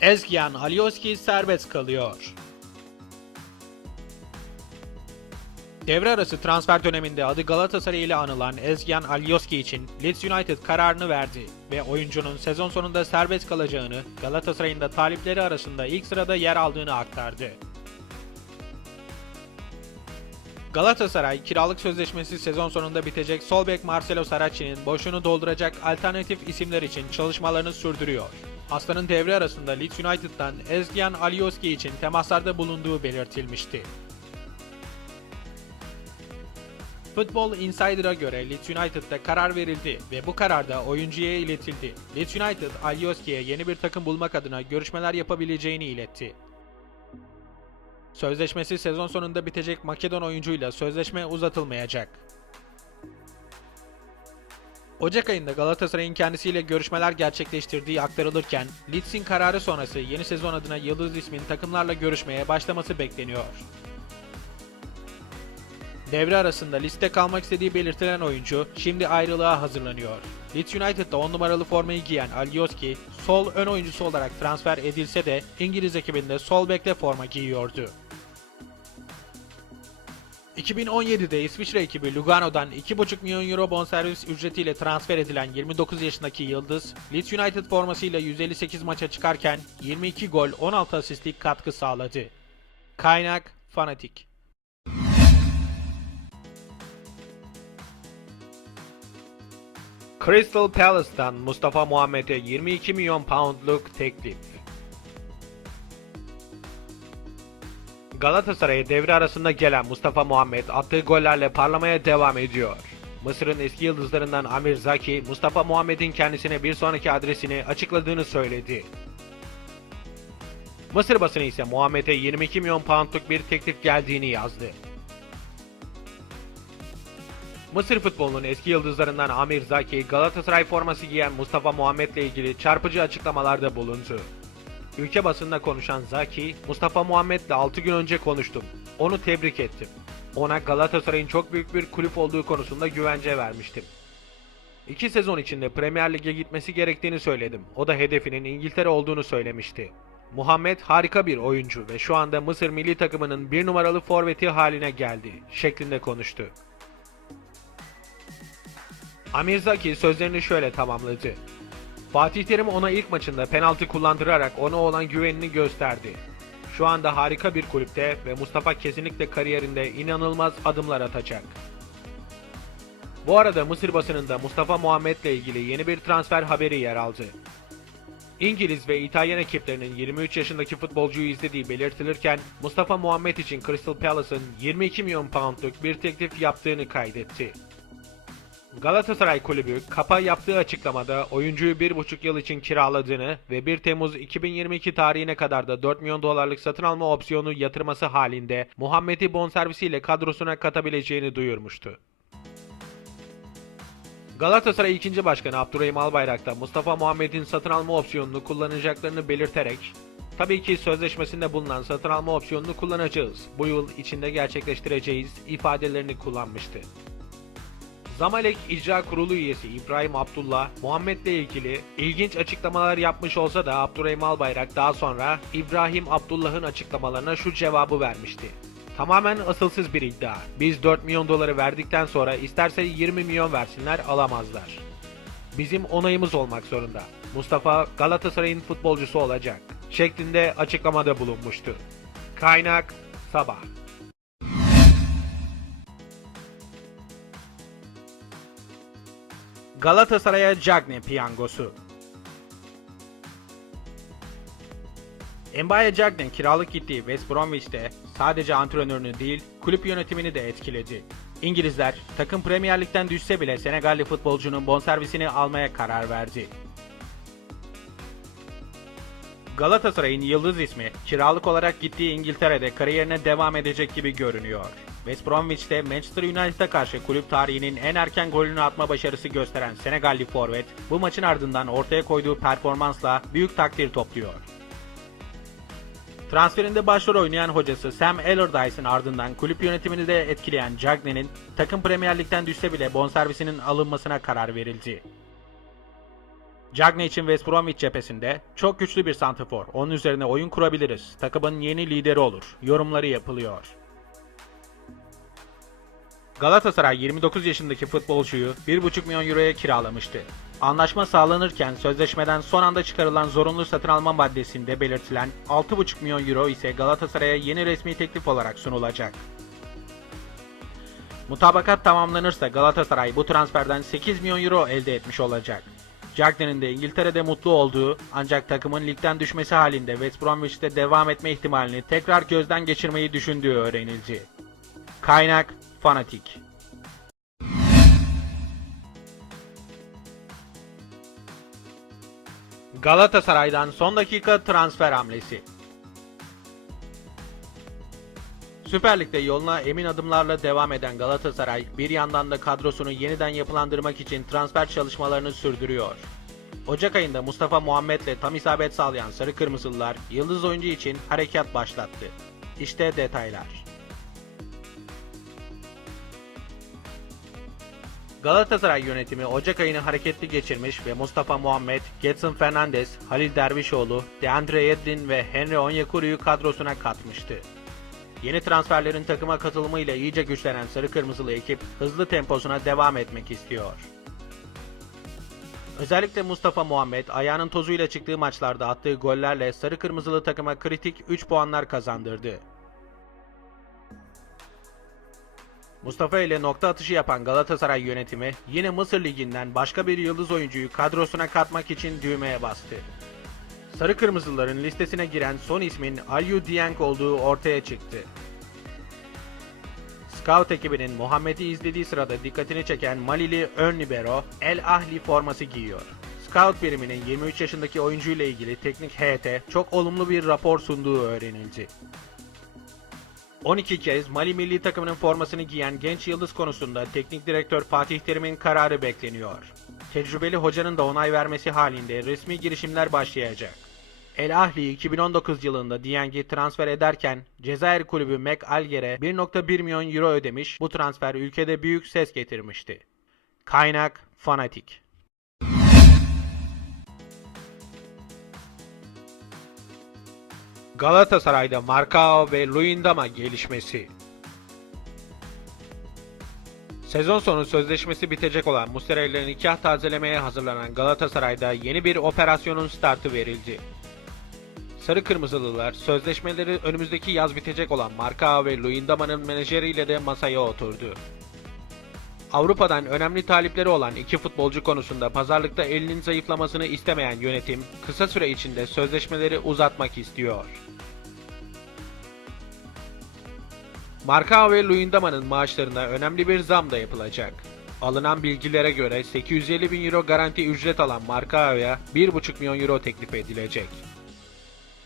Ezgian Alioski serbest kalıyor. Devre arası transfer döneminde adı Galatasaray ile anılan Ezgian Alioski için Leeds United kararını verdi ve oyuncunun sezon sonunda serbest kalacağını, Galatasaray'ın da talipleri arasında ilk sırada yer aldığını aktardı. Galatasaray kiralık sözleşmesi sezon sonunda bitecek sol bek Marcelo Saracchi'nin boşunu dolduracak alternatif isimler için çalışmalarını sürdürüyor. Aslan'ın devre arasında Leeds United'dan Ezgian Alioski için temaslarda bulunduğu belirtilmişti. Football Insider'a göre Leeds United'da karar verildi ve bu karar da oyuncuya iletildi. Leeds United, Alioski'ye yeni bir takım bulmak adına görüşmeler yapabileceğini iletti. Sözleşmesi sezon sonunda bitecek Makedon oyuncuyla sözleşme uzatılmayacak. Ocak ayında Galatasaray'ın kendisiyle görüşmeler gerçekleştirdiği aktarılırken, Leeds'in kararı sonrası yeni sezon adına Yıldız ismin takımlarla görüşmeye başlaması bekleniyor. Devre arasında liste kalmak istediği belirtilen oyuncu şimdi ayrılığa hazırlanıyor. Leeds United'da 10 numaralı formayı giyen Alioski, sol ön oyuncusu olarak transfer edilse de İngiliz ekibinde sol bekle forma giyiyordu. 2017'de İsviçre ekibi Lugano'dan 2,5 milyon euro bonservis ücretiyle transfer edilen 29 yaşındaki Yıldız, Leeds United formasıyla 158 maça çıkarken 22 gol 16 asistlik katkı sağladı. Kaynak Fanatik Crystal Palace'tan Mustafa Muhammed'e 22 milyon poundluk teklif. Galatasaray'a devre arasında gelen Mustafa Muhammed attığı gollerle parlamaya devam ediyor. Mısır'ın eski yıldızlarından Amir Zaki, Mustafa Muhammed'in kendisine bir sonraki adresini açıkladığını söyledi. Mısır basını ise Muhammed'e 22 milyon poundluk bir teklif geldiğini yazdı. Mısır futbolunun eski yıldızlarından Amir Zaki, Galatasaray forması giyen Mustafa Muhammed ile ilgili çarpıcı açıklamalarda bulundu. Ülke basında konuşan Zaki, Mustafa Muhammed'le 6 gün önce konuştum. Onu tebrik ettim. Ona Galatasaray'ın çok büyük bir kulüp olduğu konusunda güvence vermiştim. İki sezon içinde Premier Lig'e gitmesi gerektiğini söyledim. O da hedefinin İngiltere olduğunu söylemişti. Muhammed harika bir oyuncu ve şu anda Mısır milli takımının bir numaralı forveti haline geldi şeklinde konuştu. Amir Zaki sözlerini şöyle tamamladı. Fatih Terim ona ilk maçında penaltı kullandırarak ona olan güvenini gösterdi. Şu anda harika bir kulüpte ve Mustafa kesinlikle kariyerinde inanılmaz adımlar atacak. Bu arada Mısır basınında Mustafa Muhammed ile ilgili yeni bir transfer haberi yer aldı. İngiliz ve İtalyan ekiplerinin 23 yaşındaki futbolcuyu izlediği belirtilirken Mustafa Muhammed için Crystal Palace'ın 22 milyon poundluk bir teklif yaptığını kaydetti. Galatasaray Kulübü Kapa yaptığı açıklamada oyuncuyu 1,5 yıl için kiraladığını ve 1 Temmuz 2022 tarihine kadar da 4 milyon dolarlık satın alma opsiyonu yatırması halinde Muhammed'i bonservisiyle kadrosuna katabileceğini duyurmuştu. Galatasaray 2. Başkanı Abdurrahim Albayrak da Mustafa Muhammed'in satın alma opsiyonunu kullanacaklarını belirterek Tabii ki sözleşmesinde bulunan satın alma opsiyonunu kullanacağız. Bu yıl içinde gerçekleştireceğiz ifadelerini kullanmıştı. Zamalek İcra Kurulu üyesi İbrahim Abdullah, Muhammed'le ilgili ilginç açıklamalar yapmış olsa da Abdurrahim Albayrak daha sonra İbrahim Abdullah'ın açıklamalarına şu cevabı vermişti. Tamamen asılsız bir iddia. Biz 4 milyon doları verdikten sonra isterse 20 milyon versinler alamazlar. Bizim onayımız olmak zorunda. Mustafa Galatasaray'ın futbolcusu olacak. Şeklinde açıklamada bulunmuştu. Kaynak Sabah. Galatasaray'a Cagne piyangosu. Mbaye Cagne kiralık gittiği West Bromwich'te sadece antrenörünü değil kulüp yönetimini de etkiledi. İngilizler takım Premier Lig'den düşse bile Senegalli futbolcunun bonservisini almaya karar verdi. Galatasaray'ın yıldız ismi kiralık olarak gittiği İngiltere'de kariyerine devam edecek gibi görünüyor. West Bromwich'te Manchester United'a karşı kulüp tarihinin en erken golünü atma başarısı gösteren Senegalli forvet bu maçın ardından ortaya koyduğu performansla büyük takdir topluyor. Transferinde başrol oynayan hocası Sam Allardyce'ın ardından kulüp yönetimini de etkileyen Cagne'nin takım Premier Lig'den düşse bile bonservisinin alınmasına karar verildi. Cagney için West Bromwich cephesinde çok güçlü bir santrafor. Onun üzerine oyun kurabiliriz. Takımın yeni lideri olur. Yorumları yapılıyor. Galatasaray 29 yaşındaki futbolcuyu 1,5 milyon euroya kiralamıştı. Anlaşma sağlanırken sözleşmeden son anda çıkarılan zorunlu satın alma maddesinde belirtilen 6,5 milyon euro ise Galatasaray'a yeni resmi teklif olarak sunulacak. Mutabakat tamamlanırsa Galatasaray bu transferden 8 milyon euro elde etmiş olacak. Cagney'in de İngiltere'de mutlu olduğu ancak takımın ligden düşmesi halinde West Bromwich'te devam etme ihtimalini tekrar gözden geçirmeyi düşündüğü öğrenildi. Kaynak Fanatik Galatasaray'dan son dakika transfer hamlesi. Süper Lig'de yoluna emin adımlarla devam eden Galatasaray, bir yandan da kadrosunu yeniden yapılandırmak için transfer çalışmalarını sürdürüyor. Ocak ayında Mustafa Muhammed'le tam isabet sağlayan Sarı Kırmızılılar, yıldız oyuncu için harekat başlattı. İşte detaylar. Galatasaray yönetimi Ocak ayını hareketli geçirmiş ve Mustafa Muhammed, Getson Fernandes, Halil Dervişoğlu, Deandre Yedlin ve Henry Onyekuru'yu kadrosuna katmıştı. Yeni transferlerin takıma katılımıyla iyice güçlenen Sarı Kırmızılı ekip hızlı temposuna devam etmek istiyor. Özellikle Mustafa Muhammed ayağının tozuyla çıktığı maçlarda attığı gollerle Sarı Kırmızılı takıma kritik 3 puanlar kazandırdı. Mustafa ile nokta atışı yapan Galatasaray yönetimi yine Mısır Ligi'nden başka bir yıldız oyuncuyu kadrosuna katmak için düğmeye bastı. Sarı Kırmızıların listesine giren son ismin Aliou Dieng olduğu ortaya çıktı. Scout ekibinin Muhammed'i izlediği sırada dikkatini çeken Malili ön libero El Ahli forması giyiyor. Scout biriminin 23 yaşındaki oyuncuyla ilgili teknik heyete çok olumlu bir rapor sunduğu öğrenildi. 12 kez Mali milli takımının formasını giyen genç yıldız konusunda teknik direktör Fatih Terim'in kararı bekleniyor. Tecrübeli hocanın da onay vermesi halinde resmi girişimler başlayacak. El Ahli 2019 yılında Dieng'i transfer ederken Cezayir kulübü Mek Alger'e 1.1 milyon euro ödemiş, bu transfer ülkede büyük ses getirmişti. Kaynak Fanatik Galatasaray'da Marcao ve Luyendama gelişmesi. Sezon sonu sözleşmesi bitecek olan Muslera ile nikah tazelemeye hazırlanan Galatasaray'da yeni bir operasyonun startı verildi. Sarı Kırmızılılar sözleşmeleri önümüzdeki yaz bitecek olan Marcao ve Luyendama'nın menajeriyle de masaya oturdu. Avrupa'dan önemli talipleri olan iki futbolcu konusunda pazarlıkta elinin zayıflamasını istemeyen yönetim kısa süre içinde sözleşmeleri uzatmak istiyor. Marcao ve Luyendama'nın maaşlarına önemli bir zam da yapılacak. Alınan bilgilere göre 850 bin euro garanti ücret alan Marcao'ya 1,5 milyon euro teklif edilecek.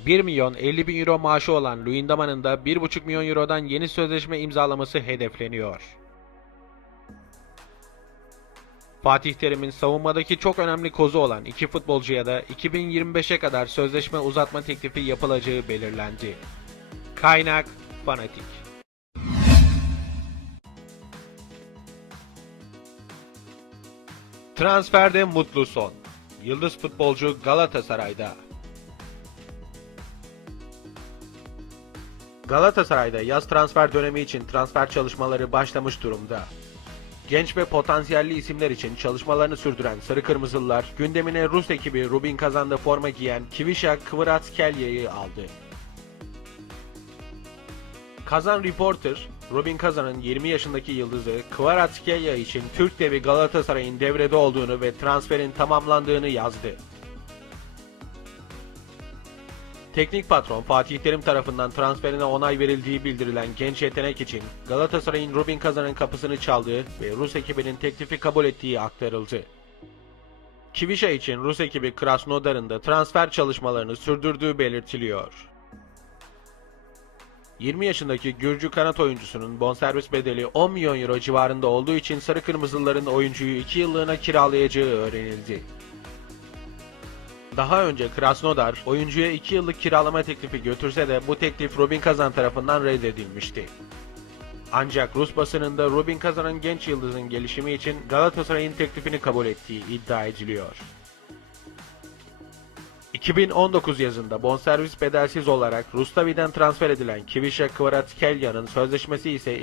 1 milyon 50 bin euro maaşı olan Luyendama'nın da 1,5 milyon eurodan yeni sözleşme imzalaması hedefleniyor. Fatih Terim'in savunmadaki çok önemli kozu olan iki futbolcuya da 2025'e kadar sözleşme uzatma teklifi yapılacağı belirlendi. Kaynak Fanatik Transferde mutlu son. Yıldız futbolcu Galatasaray'da. Galatasaray'da yaz transfer dönemi için transfer çalışmaları başlamış durumda. Genç ve potansiyelli isimler için çalışmalarını sürdüren Sarı Kırmızılılar gündemine Rus ekibi Rubin Kazan'da forma giyen Kivişa Kıvıratskelye'yi aldı. Kazan Reporter, Robin Kazan'ın 20 yaşındaki yıldızı Kvaratskhelia için Türk devi Galatasaray'ın devrede olduğunu ve transferin tamamlandığını yazdı. Teknik patron Fatih Terim tarafından transferine onay verildiği bildirilen genç yetenek için Galatasaray'ın Robin Kazan'ın kapısını çaldığı ve Rus ekibinin teklifi kabul ettiği aktarıldı. Kivişa için Rus ekibi Krasnodar'ın da transfer çalışmalarını sürdürdüğü belirtiliyor. 20 yaşındaki Gürcü kanat oyuncusunun bonservis bedeli 10 milyon euro civarında olduğu için Sarı Kırmızılıların oyuncuyu 2 yıllığına kiralayacağı öğrenildi. Daha önce Krasnodar oyuncuya 2 yıllık kiralama teklifi götürse de bu teklif Robin Kazan tarafından reddedilmişti. Ancak Rus basınında Robin Kazan'ın genç yıldızın gelişimi için Galatasaray'ın teklifini kabul ettiği iddia ediliyor. 2019 yazında bonservis bedelsiz olarak Rustavi'den transfer edilen Kivişa Kvaratskhelya'nın sözleşmesi ise